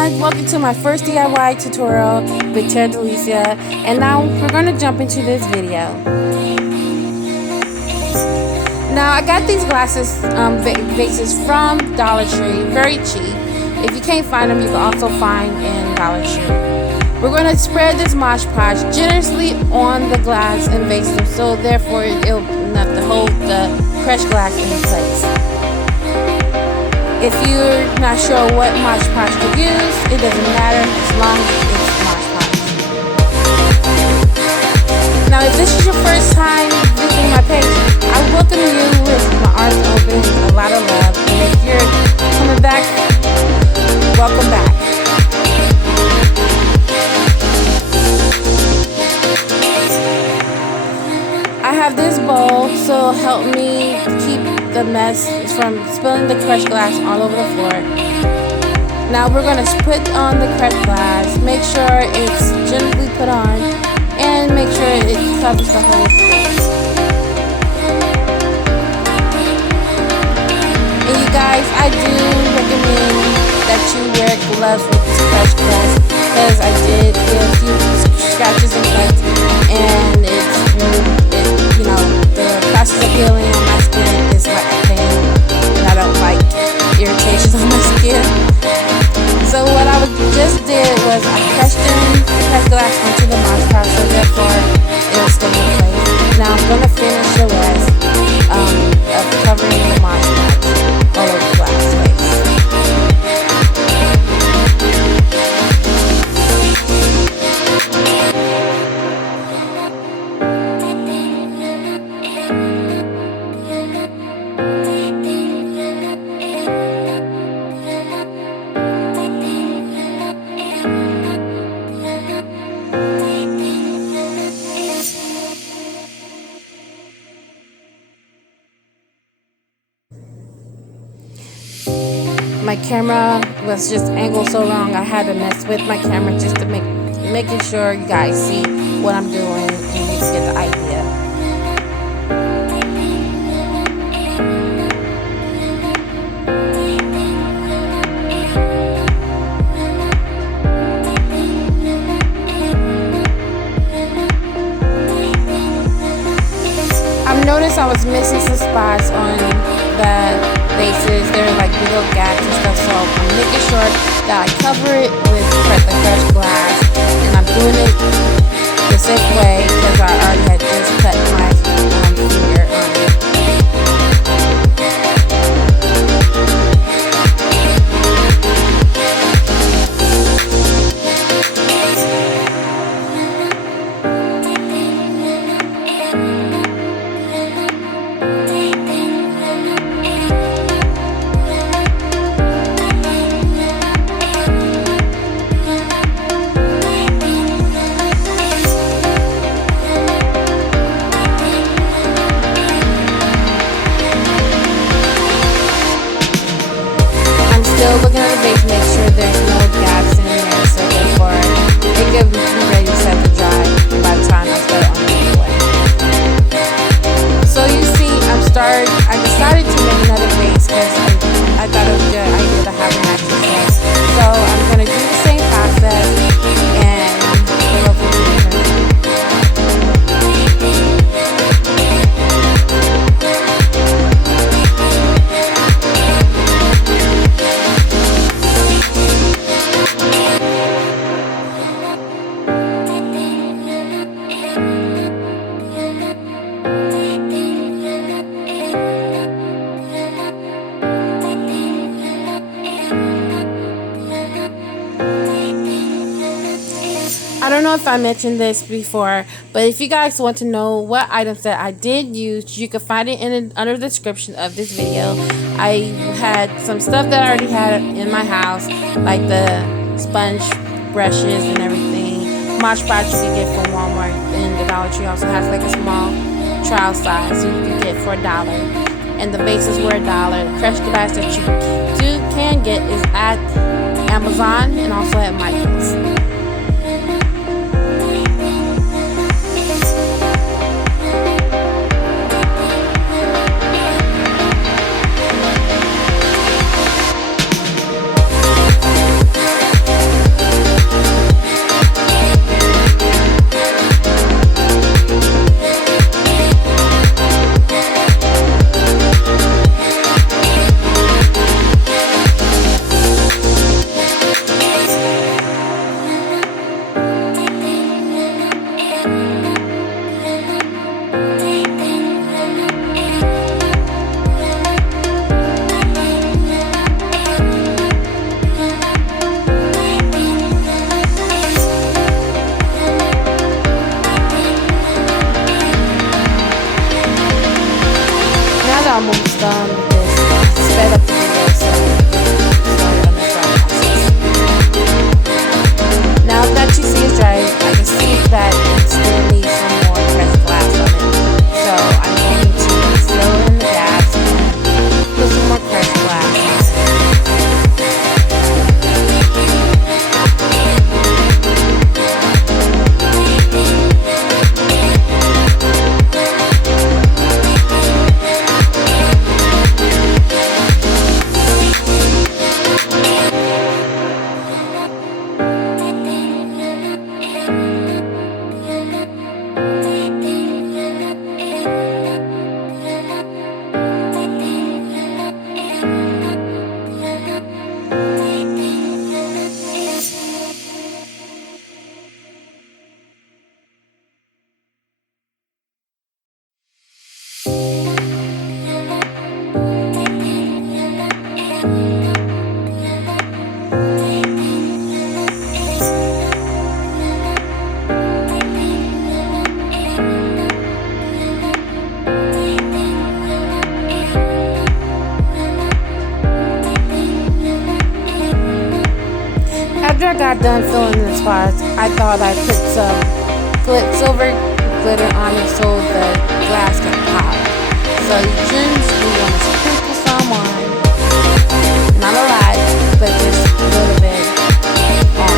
everyone, welcome to my first DIY tutorial with Delissia, and now we're going to jump into this video. Now I got these glasses vases from Dollar Tree, very cheap. If you can't find them, you can also find in Dollar Tree. We're going to spread this Mod Podge generously on the glass and vases, so therefore it'll enough to hold the crushed glass in place. If you're not sure what Mod Podge to use, it doesn't matter as long as it's Mod Podge. Now, if this is your first time visiting my page, I welcome you with my arms open with a lot of love. And if you're coming back, welcome back. I have this bowl, so help me keep the mess from spilling the crushed glass all over the floor. Now we're going to put on the crushed glass, make sure it's gently put on, and make sure it covers the whole thing. And you guys, I do recommend that you wear gloves with this crushed glass, because I did get a few scratches and cuts, and you know, the process of healing on my skin is like a pain, and I don't like irritations on my skin. So what I just did was I crushed glass onto the Mod Podge, so therefore it will stay in place. Now I'm going to finish the rest of covering the Mod Podge all over the glass face. My camera was just angled so wrong, I had to mess with my camera just to making sure you guys see what I'm doing and you can get the idea. I've noticed I was missing some spots on the vases. There are like little gaps and stuff, so I'm making sure that I cover it with the crushed glass, and I'm doing it the same way because I already had just cut my finger on it. Still looking at the base, make sure there's no gaps in there, so therefore it could be ready to set to dry by the time I start on the way. So you see, I decided to make another base because I thought it was a good idea to have an active set. So I'm going to do the same process and we'll go through the I don't know if I mentioned this before, but if you guys want to know what items that I did use, you can find it under the description of this video. I had some stuff that I already had in my house, like the sponge brushes and everything. Mod Podge you can get from Walmart, and the Dollar Tree also has like a small trial size you can get for $1. And the vases were $1. The crushed glass that you can get is at Amazon and also at Michael's. after I got done filling the spots, I thought I'd put some silver glitter on it so the glass can pop. So you just want to sprinkle some on. Not a lot, but just a little bit on.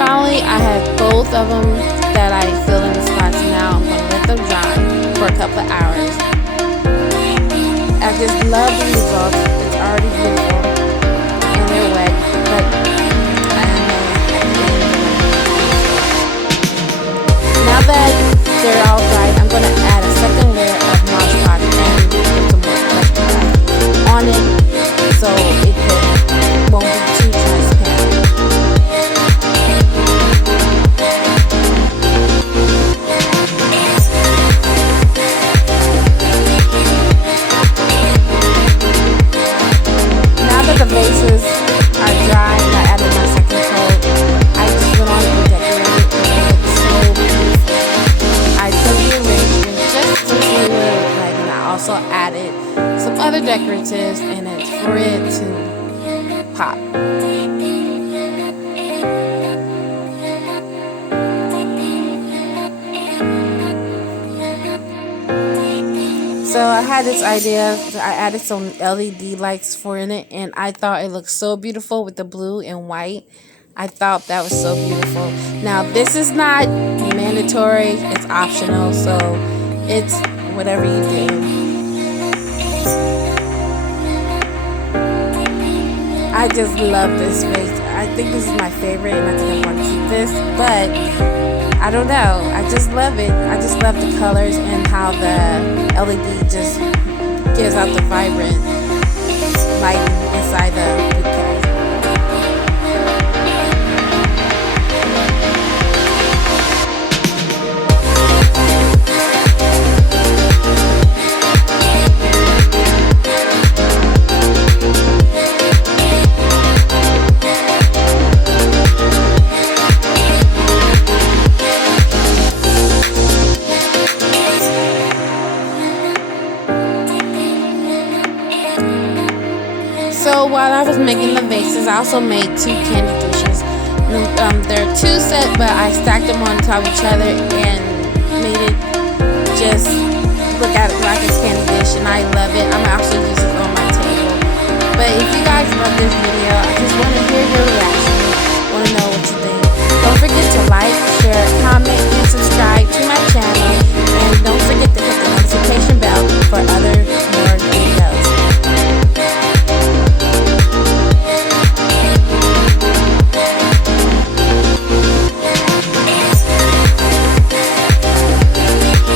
Finally, I have both of them that I fill in the spots. Now I'm going to let them dry for a couple of hours. I just love the results. It's already beautiful and they're wet, but I don't know. Now that they're all dried, I'm going to add a second layer of Mod Podge and put some more fresh dye on it so it won't be too transparent. The vases are dry and I added my second coat. I just went on and decorated it and it looks so beautiful. I took the arrangement just to see what it looked like, and I also added some other decoratives in it for it to pop. So I had this idea, I added some LED lights for it, and I thought it looked so beautiful with the blue and white. I thought that was so beautiful. Now this is not mandatory, it's optional, so it's whatever you do. I just love this vase. I think this is my favorite and I think I want to keep this, but I don't know. I just love it. I just love the colors and how the LED just gives out the vibrant light inside the bouquet. So while I was making the vases, I also made 2 candy dishes. They're 2 set, but I stacked them on top of each other and made it just look at it like a candy dish, and I love it. I'm actually